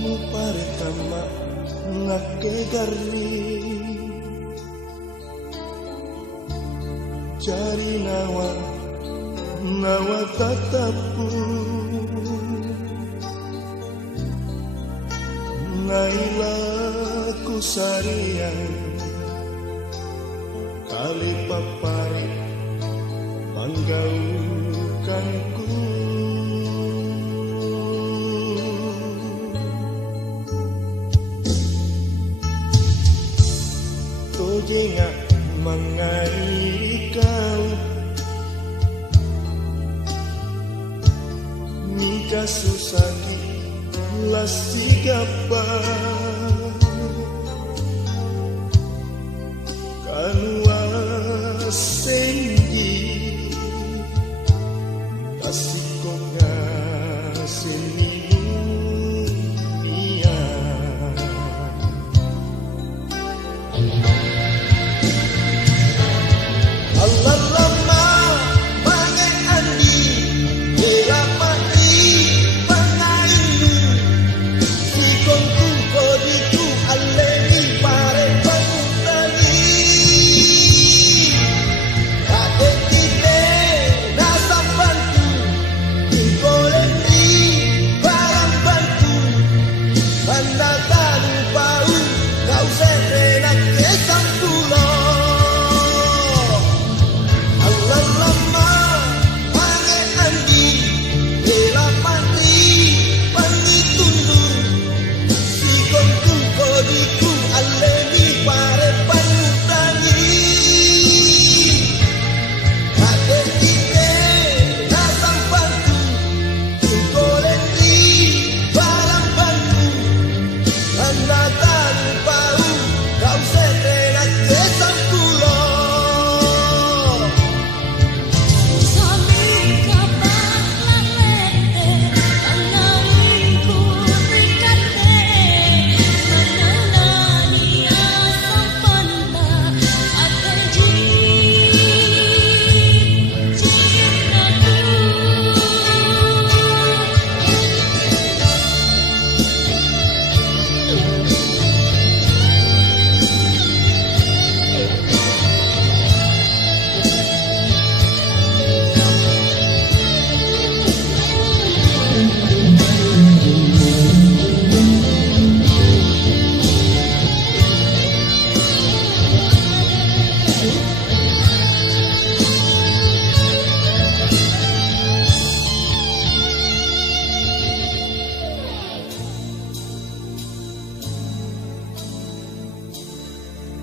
mu pertama ngake garni cari nawa tatapu naila kusarian kali papari manggaukanku tojengak mengairi kau nika susaki lasi gapa kanua senji kasiko ngasini dunia Allah lama bangai andi diramai pengainu sikongku kodiku aleni pare pangutani kate kite nasambantu ingkoleni barang bantu pandatan pau kau serenak kesampulo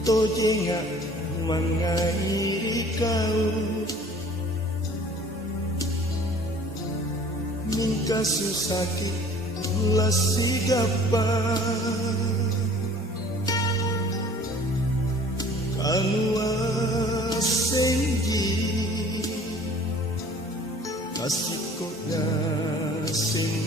tojengak mengairi kau minta susaki lasi gapa kanua senji kasih kok sing